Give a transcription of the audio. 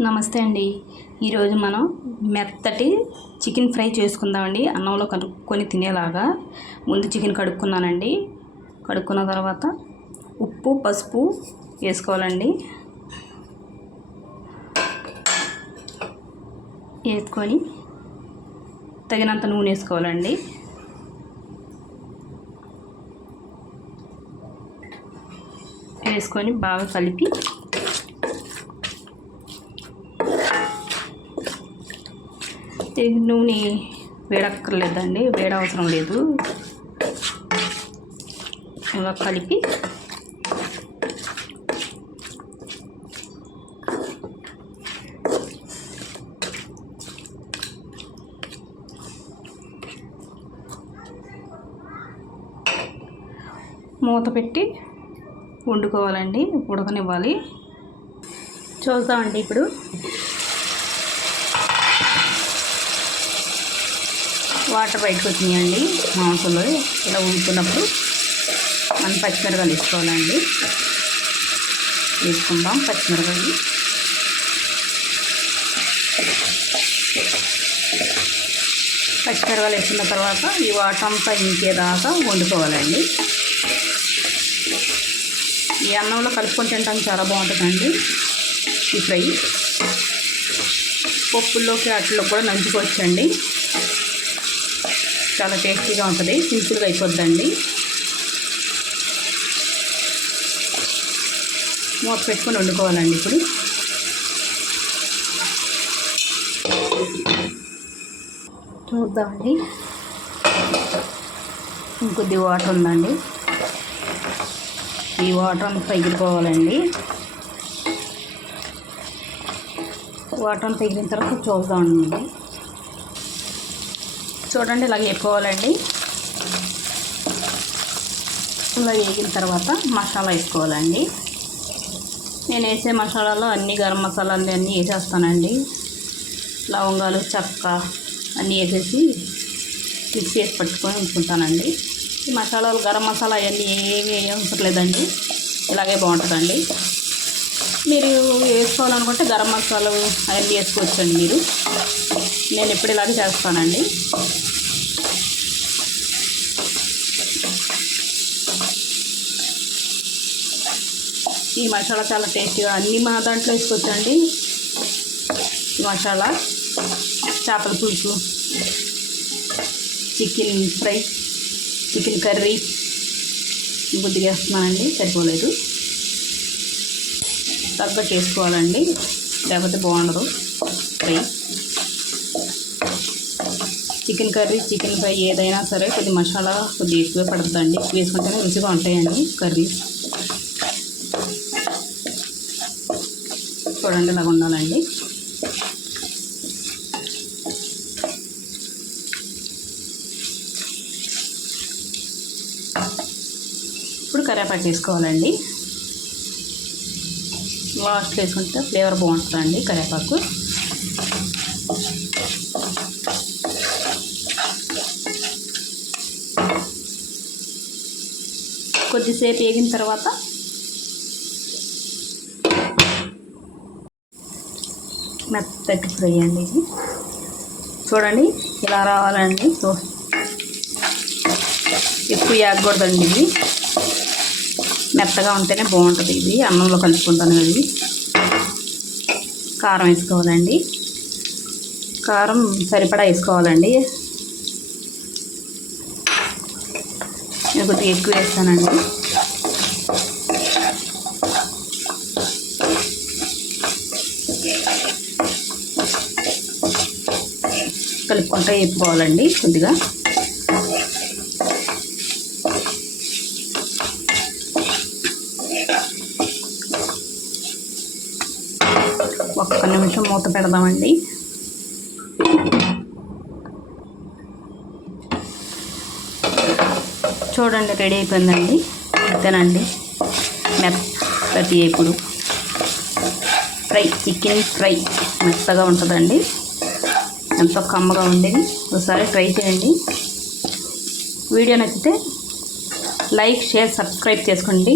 నమస్తే అండి. ఈరోజు మనం మెత్తటి చికెన్ ఫ్రై చేసుకుందామండి. అన్నంలో కలుపుకొని తినేలాగా. ముందు చికెన్ కడుక్కున్నానండి. కడుక్కున్న తర్వాత ఉప్పు పసుపు వేసుకోవాలండి. వేసుకొని తగినంత నూనె వేసుకోవాలండి. వేసుకొని బాగా కలిపి నూనె వేడక్కర్లేదండి, వేడవసరం లేదు. ఇలా కలిపి మూత పెట్టి వండుకోవాలండి, ఉడకనివ్వాలి. చూద్దామండి. ఇప్పుడు వాటర్ బయటకు వచ్చినాయండి. మాంసంలో ఇలా ఉడుకున్నప్పుడు మనం పచ్చిమిరపకాయలు వేసుకోవాలండి. వేసుకుందాం పచ్చిమిరపకాయలు. పచ్చిమిరపకాయలు వేసుకున్న తర్వాత ఈ వాటర్ అంతా ఇంకేదాకా వండుకోవాలండి. ఈ అన్నంలో కలుపుకొని తినడానికి చాలా బాగుంటుందండి ఈ ఫ్రై. పప్పుల్లోకి వాటిలో కూడా నంచుకోవచ్చండి. చాలా టేస్టీగా ఉంటుంది. సింపుల్గా అయిపోద్దండి. మూత పెట్టుకొని వండుకోవాలండి. ఇప్పుడు చూద్దామండి. ఇంకొద్ది వాటర్ ఉందండి. ఈ వాటర్ అంతా ఎగిరిపోవాలండి. వాటర్ అంతా ఎగిరిన తర్వాత చూద్దామండి. చూడండి, ఇలా వేసుకోవాలండి. ఇలా వేగిన తర్వాత మసాలా వేసుకోవాలండి. నేను వేసే మసాలాలో అన్ని గరం మసాలాలు అన్నీ వేసేస్తానండి. లవంగాలు చెక్క అన్నీ వేసేసి మిక్స్ చేసి పట్టుకొని ఉంచుకుంటానండి. ఈ మసాలాలు గరం మసాలా అవన్నీ ఏమీ వేయలేదండి. ఇలాగే బాగుంటుందండి. మీరు వేసుకోవాలనుకుంటే గరం మసాలా అవన్నీ వేసుకోవచ్చండి మీరు. నేను ఎప్పుడు ఇలాగే చేస్తానండి. ఈ మసాలా చాలా టేస్టీగా అన్నీ మా దాంట్లో వేసుకోవచ్చండి. ఈ మసాలా చేపల పులుసు, చికెన్ ఫ్రై, చికెన్ కర్రీ కొద్దిగా వేస్తున్నానండి. సరిపోలేదు, తగ్గట్టు వేసుకోవాలండి, లేకపోతే బాగుండదు fry. Chicken curry chicken fry ఏదైనా సరే కొద్ది మసాలా కొద్దిగా ఎక్కువ పడుతుందండి. వేసుకుంటేనే రుచిగా ఉంటాయండి కర్రీ. చూడండి, ఇలాగ ఉండాలండి. ఇప్పుడు కరివేపాకు వేసుకోవాలండి. లాస్ట్లో వేసుకుంటే ఫ్లేవర్ బాగుంటుందండి కరివేపాకు. కొద్దిసేపు వేగిన తర్వాత మెత్తటి ఫ్రై అండి ఇది. చూడండి, ఇలా రావాలండి. ఎక్కువ వేగకూడదండి. ఇది మెత్తగా ఉంటేనే బాగుంటుంది. ఇది అన్నంలో కలుపుకుంటాను. ఇది కారం వేసుకోవాలండి. కారం సరిపడా వేసుకోవాలండి. నేను కొద్దిగా ఎక్కువ వేస్తానండి. కలుపుకుంటూ వేపుకోవాలండి కొద్దిగా. ఒక్క నిమిషం మూత పెడదామండి. చూడండి, రెడీ అయిపోయిందండి. అంతేనండి, మెత్తటి ఇప్పుడు ఫ్రై, చికెన్ ఫ్రై మెత్తగా ఉంటుందండి. ఎంతో కమ్మగా ఉండేది. ఒకసారి ట్రై చేయండి. వీడియో నచ్చితే లైక్, షేర్, సబ్స్క్రైబ్ చేసుకోండి.